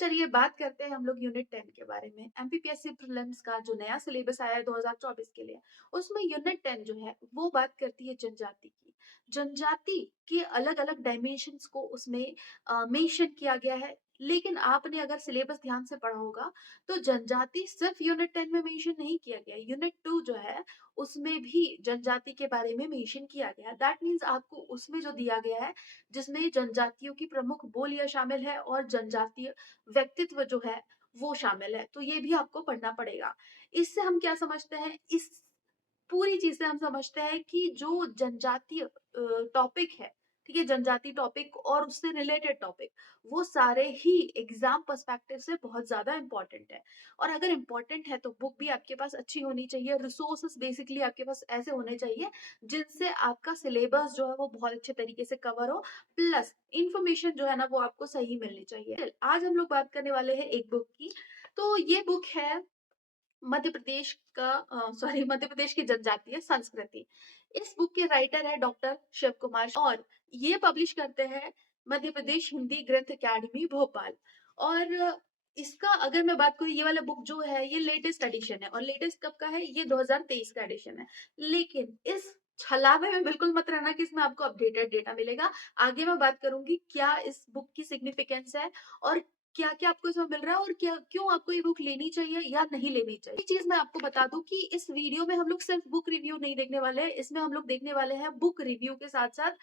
चलिए बात करते हैं हम लोग यूनिट 10 के बारे में। एमपीपीएससी प्रीलिम्स का जो नया सिलेबस आया है 2024 के लिए, उसमें यूनिट 10 जो है वो बात करती है जनजाति की। जनजाति के अलग-अलग डायमेंशंस को उसमें मेंशन किया गया है। लेकिन आपने अगर सिलेबस ध्यान से पढ़ा होगा तो जनजाति सिर्फ यूनिट 10 में मेंशन नहीं किया गया। यूनिट 2 जो है उसमें भी जनजाति के बारे में मेंशन किया गया। दैट मीन्स आपको उसमें जो दिया गया है जिसमें जनजातियों की प्रमुख बोलियां शामिल है और जनजातीय व्यक्तित्व जो है वो शामिल है, तो ये भी आपको पढ़ना पड़ेगा। इससे हम क्या समझते हैं, इस पूरी चीज़ से हम समझते हैं कि जो जनजातीय टॉपिक है, ठीक है? जनजाति टॉपिक और उससे रिलेटेड टॉपिक, वो सारे ही एग्ज़ाम पर्सपेक्टिव से बहुत ज़्यादा इम्पोर्टेंट है। और अगर इम्पोर्टेंट है तो बुक भी आपके पास अच्छी होनी चाहिए, रिसोर्सेज़ बेसिकली आपके पास ऐसे होने चाहिए, जिनसे आपका सिलेबस जो है वो बहुत अच्छे तरीके से कवर हो, प्लस इन्फॉर्मेशन जो है ना वो आपको सही मिलनी चाहिए। आज हम लोग बात करने वाले हैं एक बुक की, तो ये बुक है मध्य प्रदेश का सॉरी मध्य प्रदेश की जनजातीय संस्कृति। इस बुक के राइटर है डॉक्टर शिव कुमार और ये पब्लिश करते हैं मध्य प्रदेश हिंदी ग्रंथ अकादमी भोपाल। और इसका अगर मैं बात करूँ, ये वाला बुक जो है ये लेटेस्ट एडिशन है और लेटेस्ट कब का है, ये 2023 का एडिशन है। लेकिन इस छलावे में बिल्कुल मत रहना कि इसमें आपको अपडेटेड डेटा मिलेगा। आगे मैं बात करूंगी क्या इस बुक की सिग्निफिकेंस है और क्या-क्या आपको इसमें मिल रहा है और क्या क्यों आपको ये बुक लेनी चाहिए या नहीं लेनी चाहिए। एक चीज़ मैं आपको बता दूँ कि इस वीडियो में हम लोग सिर्फ बुक रिव्यू नहीं देखने वाले हैं, इसमें हम लोग देखने वाले हैं बुक रिव्यू के साथ-साथ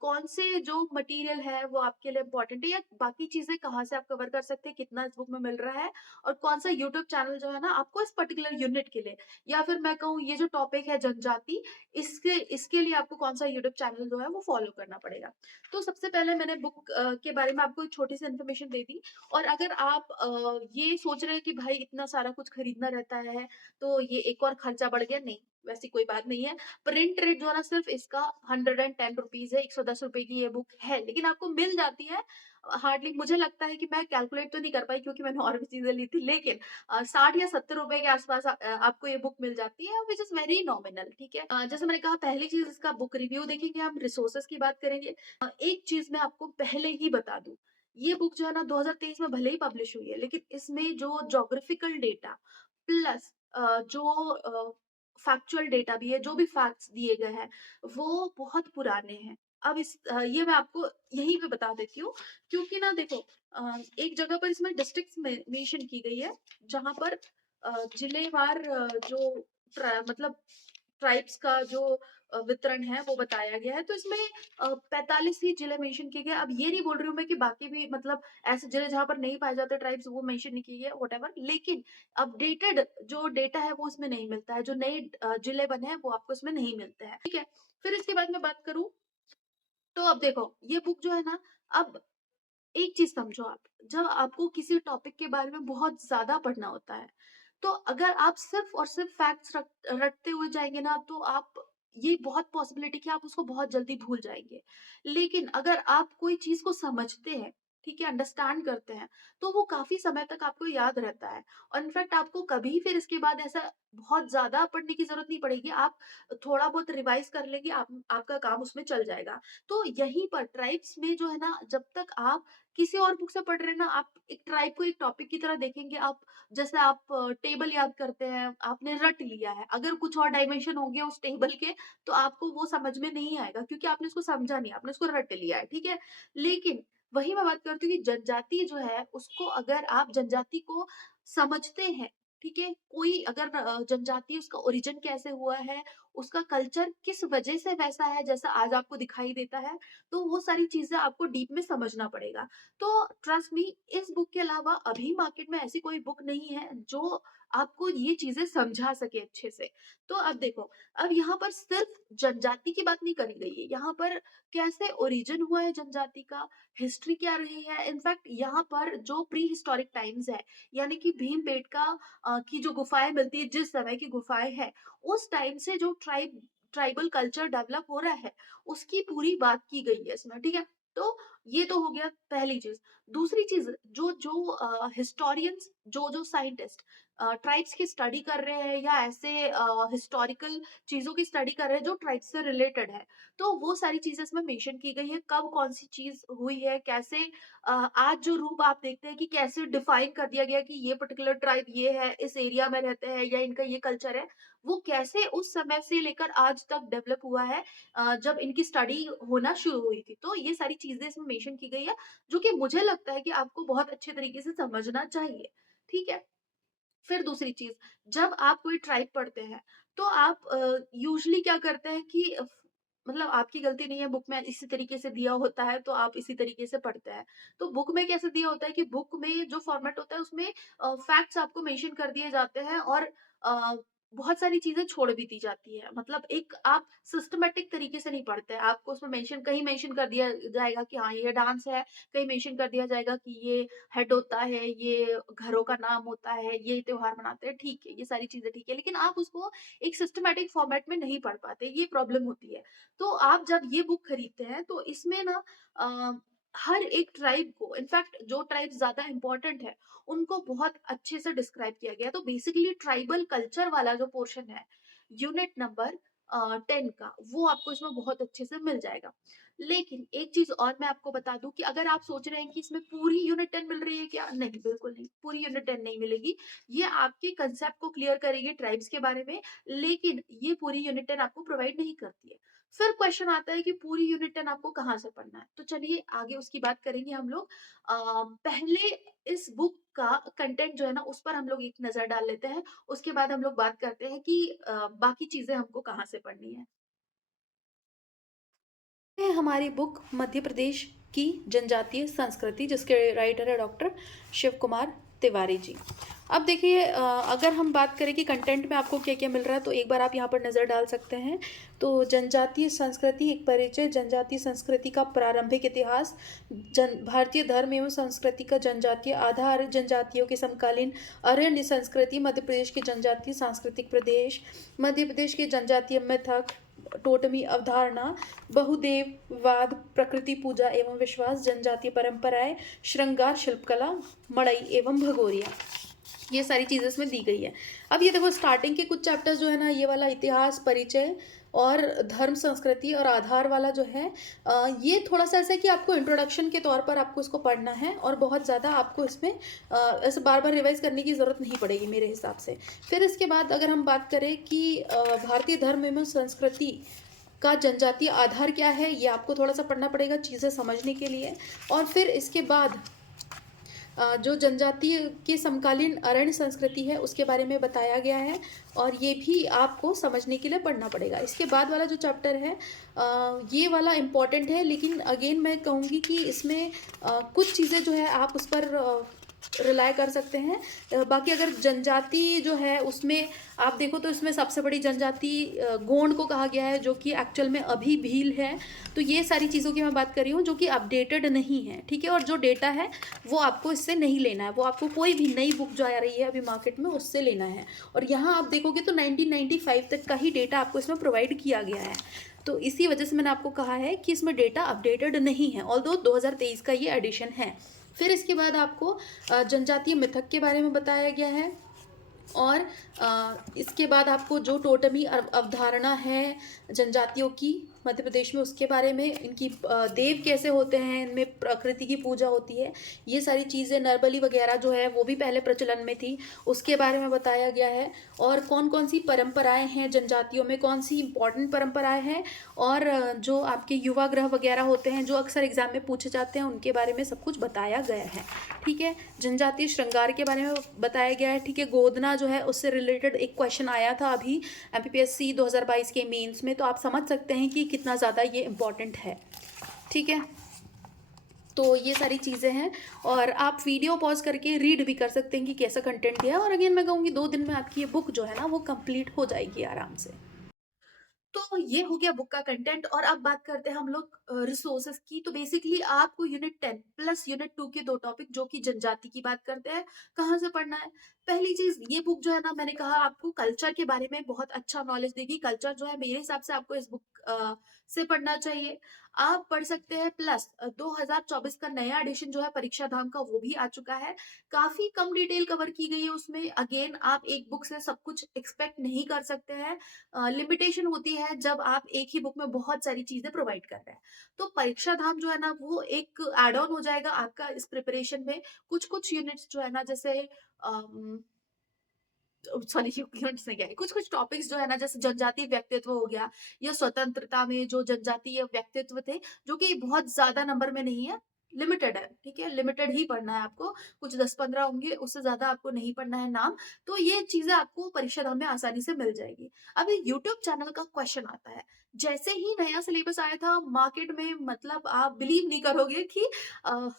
कौन से जो मटेरियल है वो आपके लिए इम्पोर्टेंट है या बाकी चीज़ें कहाँ से आप कवर कर सकते हैं, कितना इस बुक में मिल रहा है और कौन-सा यूट्यूब चैनल जो है ना आपको इस पर्टिकुलर यूनिट के लिए या फिर मैं कहूँ ये जो टॉपिक है जनजाति, इसके इसके लिए आपको कौन-सा यूट्यूब चैनल जो है वो फॉलो करना पड़ेगा। तो सबसे पहले मैंने बुक के बारे में आपको एक छोटी-सी इन्फॉर्मेशन दे दी। और अगर आप ये सोच रहे हैं कि भाई इतना सारा कुछ खरीदना रहता है, तो ये एक और खर्चा बढ़ गया, नहीं, वैसी कोई बात नहीं है। प्रिंट रेट जो है ना सिर्फ़ इसका ₹110 है, ₹110 की ये बुक है, लेकिन आपको मिल जाती है हार्डली मुझे लगता है कि मैं कैलकुलेट तो नहीं कर पाई क्योंकि मैंने और भी चीज़ें ली थी, लेकिन 60 या ₹70 के आस-पास आपको ये बुक मिल जाती है व्हिच इज़ वेरी नॉमिनल, ठीक है? जैसे मैंने कहा पहली चीज़ इसका बुक रिव्यू देखेंगे हम, रिसोर्सेज़ की बात करेंगे। एक चीज़ मैं आपको पहले ही बता दूँ, ये बुक जो है ना 2023 में भले ही पब्लिश हुई है, लेकिन इसमें जो geographical data plus factual data भी है, जो भी फैक्ट्स दिए गए हैं, वो बहुत पुराने हैं। अब ये मैं आपको यहीं पे बता देती हूँ, क्योंकि ना देखो एक जगह पर इसमें डिस्ट्रिक्ट्स में मेंशन की गई है, जहाँ पर जिलेवार जो मतलब ट्राइब्स का जो वितरण है वो बताया गया है। तो इसमें 45 ही जिले मेंशन किए गए हैं। अब ये नहीं बोल रही हूँ मैं कि बाकी भी मतलब ऐसे जिले जहाँ पर नहीं पाए जाते ट्राइब्स वो मेंशन नहीं किए गए व्हाटएवर, लेकिन अपडेटेड जो डेटा है वो इसमें नहीं मिलता है। जो नए जिले बने हैं वो आपको इसमें नहीं मिलते हैं। ठीक है? फिर इसके बाद मैं बात करूँ तो अब देखो ये बुक जो है ना, अब एक चीज़ समझो आप, जब आपको किसी टॉपिक के बारे में बहुत ज़्यादा पढ़ना होता है, तो अगर आप सिर्फ़ और सिर्फ़ फैक्ट्स रटते हुए जाएँगे ना, तो आप ये बहुत पॉसिबिलिटी कि आप उसको बहुत जल्दी भूल जाएँगे। लेकिन अगर आप कोई चीज़ को समझते हैं, ठीक है, अंडरस्टैंड करते हैं, तो वो काफ़ी समय तक आपको याद रहता है और इनफैक्ट आपको कभी फिर इसके बाद ऐसा बहुत ज़्यादा पढ़ने की ज़रूरत नहीं पड़ेगी। आप थोड़ा बहुत रिवाइज़ कर लेंगे, आपका काम उसमें चल जाएगा। तो यहीं पर ट्राइब्स में जो है ना, जब तक आप किसी और बुक से पढ़ रहे हैं ना, आप एक ट्राइब को एक टॉपिक की तरह देखेंगे। आप जैसे आप टेबल याद करते हैं, आपने रट लिया है, अगर कुछ और डायमेंशन होंगे उस टेबल के, तो आपको वो समझ में नहीं आएगा क्योंकि आपने उसको समझा नहीं, आपने उसको रट लिया है, ठीक है? लेकिन वही मैं बात करती हूँ कि जनजाति जो है, उसको अगर आप जनजाति को समझते हैं, ठीक है? कोई अगर जनजाति उसका ओरिजिन कैसे हुआ है, उसका कल्चर किस वजह से वैसा है जैसा आज आपको दिखाई देता है, तो वो सारी चीज़ें आपको डीप में समझना पड़ेगा। तो ट्रस्ट मी, इस बुक के अलावा अभी मार्केट में ऐसी कोई बुक नहीं है जो आपको ये चीज़ें समझा सके अच्छे से। तो अब देखो, अब यहाँ पर सिर्फ़ जनजाति की बात नहीं करी गई है, यहाँ पर कैसे ओरिजिन हुआ है जनजाति का, हिस्ट्री क्या रही है, इनफैक्ट यहाँ पर जो प्री हिस्टोरिक टाइम्स है, यानी कि भीमबेटका की जो गुफाएँ मिलती है, जिस समय की गुफाएँ हैं, उस टाइम से जो ट्राइबल कल्चर डेवलप हो रहा है, उसकी पूरी बात की गई है इसमें, ठीक है? तो ये तो हो गया पहली चीज़। दूसरी चीज़, जो जो हिस्टोरियंस, जो जो साइंटिस्ट ट्राइब्स की स्टडी कर रहे हैं या ऐसे हिस्टोरिकल चीज़ों की स्टडी कर रहे हैं जो ट्राइब्स से रिलेटेड है। तो वो सारी चीज़ें इसमें मेंशन की गई है, कब कौन-सी चीज़ हुई है, कैसे आज जो रूप आप देखते हैं कि कैसे डिफाइन कर दिया गया है कि ये पर्टिकुलर ट्राइब ये है, इस एरिया में रहते हैं या इनका ये कल्चर है, वो कैसे उस समय से लेकर आज तक डेवलप हुआ है जब इनकी स्टडी होना शुरू हुई थी। तो ये सारी चीज़ें इसमें मेंशन की गई है, जो कि मुझे लगता है कि आपको बहुत अच्छे तरीके से समझना चाहिए। ठीक है? फिर दूसरी चीज़, जब आप कोई ट्राइब पढ़ते हैं, तो आप यूजुअली क्या करते हैं कि मतलब आपकी गलती नहीं है, बुक में इसी तरीके से दिया होता है, तो आप इसी तरीके से पढ़ते हैं। तो बुक में कैसे दिया होता है कि बुक में जो फॉर्मेट होता है, उसमें फैक्ट्स आपको मेंशन कर दिए जाते हैं और अ, बहुत सारी चीज़ें छोड़ भी दी जाती है। मतलब एक आप सिस्टमैटिक तरीके से नहीं पढ़ते हैं। आपको उसमें कहीं मेंशन कर दिया जाएगा कि हाँ, ये डांस है, कहीं मेंशन कर दिया जाएगा कि ये हेड होता है, ये घरों का नाम होता है, ये त्योहार मनाते हैं, ठीक है, ये सारी चीज़ें ठीक है। लेकिन आप उसको एक सिस्टमैटिक फॉर्मेट में नहीं पढ़ पाते, ये प्रॉब्लम होती है। तो आप जब ये बुक खरीदते हैं तो इसमें ना अ, हर एक ट्राइब को इनफैक्ट जो ट्राइब ज़्यादा इम्पोर्टेंट है, उनको बहुत अच्छे से डिस्क्राइब किया गया है। तो बेसिकली ट्राइबल कल्चर वाला जो पोर्शन है, यूनिट नंबर 10 का, वो आपको इसमें बहुत अच्छे से मिल जाएगा। लेकिन एक चीज़ और मैं आपको बता दूँ कि अगर आप सोच रहे हैं कि इसमें पूरी यूनिट 10 मिल रही है क्या? नहीं, बिल्कुल नहीं, पूरी यूनिट 10 नहीं मिलेगी। ये आपके कांसेप्ट को क्लियर करेगी ट्राइब्स के बारे में, लेकिन ये पूरी यूनिट 10 आपको प्रोवाइड नहीं करती है। फिर क्वेश्चन आता है कि पूरी यूनिट 10 आपको कहाँ से पढ़ना है? तो चलिए आगे उसकी बात करेंगे हम लोग। पहले इस बुक का कंटेंट जो है ना, उस पर हम लोग एक नज़र डाल लेते हैं। उसके बाद हम लोग बात करते हैं कि बाकी चीज़ें हमको कहाँ से पढ़नी है। है हमारी बुक मध्य प्रदेश की जनजातीय संस्कृति, जिसके राइटर है डॉक्टर शिव कुमार तिवारी जी। अब देखिए, अगर हम बात करें कि कंटेंट में आपको क्या क्या मिल रहा है, तो एक बार आप यहाँ पर नज़र डाल सकते हैं। तो जनजातीय संस्कृति एक परिचय, जनजातीय संस्कृति का प्रारंभिक इतिहास, भारतीय धर्म एवं संस्कृति का जनजातीय आधार, जनजातियों के समकालीन अरण्य संस्कृति, मध्य प्रदेश के जनजातीय सांस्कृतिक प्रदेश, मध्य प्रदेश के जनजातीय मिथक, टोटमी अवधारणा, बहुदेववाद, प्रकृति पूजा एवं विश्वास, जनजातीय परंपराएं, श्रृंगार शिल्पकला, मड़ई एवं भगोरिया, ये सारी चीज़ें इसमें दी गई है। अब ये देखो, स्टार्टिंग के कुछ चैप्टर्स जो है ना, ये वाला इतिहास, परिचय और धर्म, संस्कृति और आधार वाला जो है, ये थोड़ा-सा ऐसा है कि आपको इंट्रोडक्शन के तौर पर आपको इसको पढ़ना है और बहुत ज़्यादा आपको इसमें ऐसे बार-बार रिवाइज़ करने की ज़रूरत नहीं पड़ेगी मेरे हिसाब से। फिर इसके बाद अगर हम बात करें कि भारतीय धर्म एवं संस्कृति का जनजातीय आधार क्या है, ये आपको थोड़ा-सा पढ़ना पड़ेगा चीज़ें समझने के लिए। और फिर इसके बाद जो जनजातीय के समकालीन अरण्य संस्कृति है, उसके बारे में बताया गया है और ये भी आपको समझने के लिए पढ़ना पड़ेगा। इसके बाद वाला जो चैप्टर है, ये वाला इम्पॉर्टेंट है, लेकिन अगेन मैं कहूँगी कि इसमें कुछ चीज़ें जो है आप उस पर रिलाय कर सकते हैं। बाकी अगर जनजाति जो है उसमें आप देखो तो इसमें सबसे बड़ी जनजाति गोंड को कहा गया है, जो कि एक्चुअल में अभी भील है। तो ये सारी चीज़ों की मैं बात कर रही हूँ जो कि अपडेटेड नहीं है, ठीक है? और जो डेटा है वो आपको इससे नहीं लेना है, वो आपको कोई भी नई बुक जो आ रही है अभी मार्केट में उससे लेना है। और यहाँ आप देखोगे तो 1995 तक का ही डेटा आपको इसमें प्रोवाइड किया गया है। तो इसी वजह से मैंने आपको कहा है कि इसमें डेटा अपडेटेड नहीं है, ऑल्दो 2023 का ये एडिशन है। फिर इसके बाद आपको जनजातीय मिथक के बारे में बताया गया है और इसके बाद आपको जो टोटमी अवधारणा है जनजातियों की मध्य प्रदेश में, उसके बारे में, इनकी देव कैसे होते हैं, इनमें प्रकृति की पूजा होती है, ये सारी चीज़ें, नरबली वगैरह जो है वो भी पहले प्रचलन में थी, उसके बारे में बताया गया है। और कौन कौन सी परंपराएं हैं जनजातियों में, कौन सी इंपॉर्टेंट परंपराएं हैं, और जो आपके युवा ग्रह वगैरह होते हैं जो अक्सर एग्जाम में पूछे जाते हैं, उनके बारे में सब कुछ बताया गया है। ठीक है, जनजातीय श्रृंगार के बारे में बताया गया है। ठीक है, गोदना जो है उससे रिलेटेड एक क्वेश्चन आया था अभी एमपीपीएससी 2022 के मेंस में, तो आप समझ सकते हैं कि कितना ज़्यादा ये इम्पोर्टेंट है। ठीक है, तो ये सारी चीज़ें हैं और आप वीडियो पॉज करके रीड भी कर सकते हैं कि कैसा कंटेंट दिया है। और अगेन मैं कहूँगी 2 दिन में आपकी ये बुक जो है ना वो कंप्लीट हो जाएगी आराम से। तो ये हो गया बुक का कंटेंट और अब बात करते हैं हम लोग रिसोर्सेज की। तो बेसिकली आपको यूनिट 10 प्लस यूनिट 2 के 2 टॉपिक जो कि जनजाति की बात करते हैं, कहाँ से पढ़ना है? पहली चीज़, ये बुक जो है ना, मैंने कहा आपको कल्चर के बारे में बहुत अच्छा नॉलेज देगी। कल्चर जो है मेरे हिसाब से आपको इस बुक से पढ़ना चाहिए। आप पढ़ सकते हैं प्लस 2024 का नया एडिशन जो है परीक्षा धाम का वो भी आ चुका है। काफ़ी कम डिटेल कवर की गई है उसमें। अगेन आप एक बुक से सब कुछ एक्सपेक्ट नहीं कर सकते हैं। लिमिटेशन होती है जब आप एक ही बुक में बहुत सारी चीज़ें प्रोवाइड कर रहे हैं। तो परीक्षा धाम जो है ना वो एक ऐड ऑन हो जाएगा आपका इस प्रिपरेशन में। कुछ-कुछ यूनिट्स जो है ना जैसे अम सॉरी यूनिट्स नहीं क्या है, कुछ-कुछ टॉपिक्स जो है ना जैसे जनजातीय व्यक्तित्व हो गया या स्वतंत्रता में जो जनजातीय व्यक्तित्व थे, जो कि बहुत ज़्यादा नंबर में नहीं है, लिमिटेड है, ठीक है? लिमिटेड ही पढ़ना है आपको, कुछ 10-15 होंगे, उससे ज़्यादा आपको नहीं पढ़ना है नाम, तो ये चीज़ें आपको परीक्षा धाम में आसानी से मिल जाएगी। अभी यूट्यूब चैनल का क्वेश्चन आता है, जैसे ही नया सिलेबस आया था मार्केट में मतलब आप बिलीव नहीं करोगे कि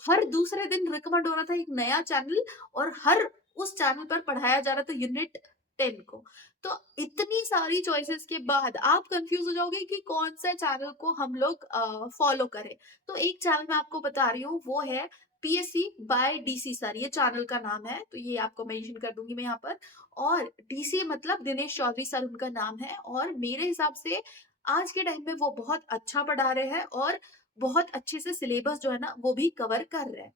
हर दूसरे दिन रिकमेंड हो रहा था एक नया चैनल और हर उस चैनल पर पढ़ाया जा रहा था यूनिट 10 को। तो इतनी सारी चॉइसेस के बाद आप कंफ्यूज हो जाओगे कि कौन से चैनल को हम लोग फॉलो करें। तो एक चैनल मैं आपको बता रही हूँ वो है पीएससी बाय डीसी सर, ये चैनल का नाम है, तो ये आपको मेंशन कर दूंगी मैं यहाँ पर। और डीसी मतलब दिनेश चौधरी सर उनका नाम है और मेरे हिसाब से आज के टाइम में वो बहुत अच्छा पढ़ा रहे हैं और बहुत अच्छे से सिलेबस जो है ना वो भी कवर कर रहे हैं।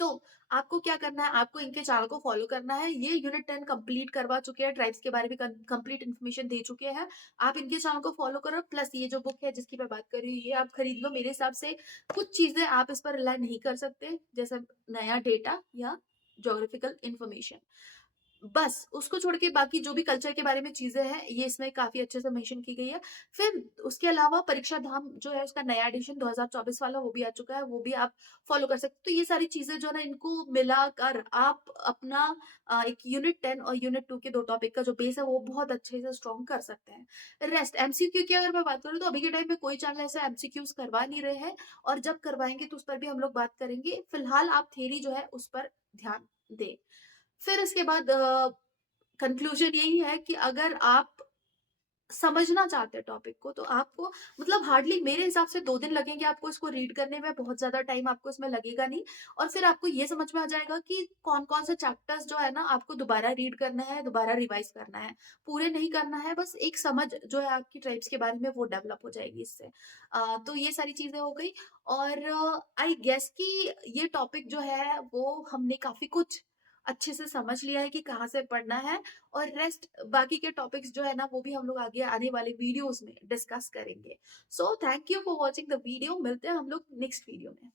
तो आपको क्या करना है, आपको इनके चैनल को फॉलो करना है। ये यूनिट 10 कंप्लीट करवा चुके हैं, ट्राइब्स के बारे में कंप्लीट इन्फॉर्मेशन दे चुके हैं। आप इनके चैनल को फॉलो करो प्लस ये जो बुक है जिसकी मैं बात कर रही हूँ ये आप खरीद लो। मेरे हिसाब से कुछ चीजें आप इस पर रिलाई नहीं कर सकते, जैसे नया डेटा या ज्योग्राफिकल इंफॉर्मेशन। बस उसको छोड़ के बाकी जो भी कल्चर के बारे में चीज़ें हैं, ये इसमें काफ़ी अच्छे से मेंशन की गई है। फिर उसके अलावा परीक्षा धाम जो है उसका नया एडिशन 2024 वाला वो भी आ चुका है, वो भी आप फ़ॉलो कर सकते हो। तो ये सारी चीज़ें जो है ना इनको मिलाकर आप अपना एक यूनिट 10 और यूनिट 2 के 2 टॉपिक का जो बेस है वो बहुत अच्छे से स्ट्रॉन्ग कर सकते हैं। रेस्ट एमसीक्यू की अगर मैं बात करूँ तो अभी के टाइम में कोई चैनल ऐसे एमसीक्यूज़ करवा नहीं रहे हैं और जब करवाएँगे तो उस पर भी हम लोग बात करेंगे। फिलहाल आप थ्योरी जो है उस पर ध्यान दें। फिर इसके बाद कंक्लूजन यही है कि अगर आप समझना चाहते हैं टॉपिक को तो आपको मतलब हार्डली मेरे हिसाब से 2 दिन लगेंगे आपको इसको रीड करने में, बहुत ज़्यादा टाइम आपको इसमें लगेगा नहीं और फिर आपको ये समझ में आ जाएगा कि कौन-कौन से चैप्टर्स जो है ना आपको दोबारा रीड करना है, दोबारा रिवाइज़ करना है। पूरे नहीं करना है, बस एक समझ जो है आपकी ट्राइब्स के बारे में वो डेवलप हो जाएगी इससे। तो ये सारी चीज़ें हो गई और आई गेस कि ये टॉपिक जो है वो हमने काफ़ी कुछ अच्छे से समझ लिया है कि कहाँ से पढ़ना है और रेस्ट बाकी के टॉपिक्स जो है ना वो भी हम लोग आगे आने वाले वीडियोस में डिस्कस करेंगे। So thank you for watching the video. मिलते हैं हम लोग नेक्स्ट वीडियो में।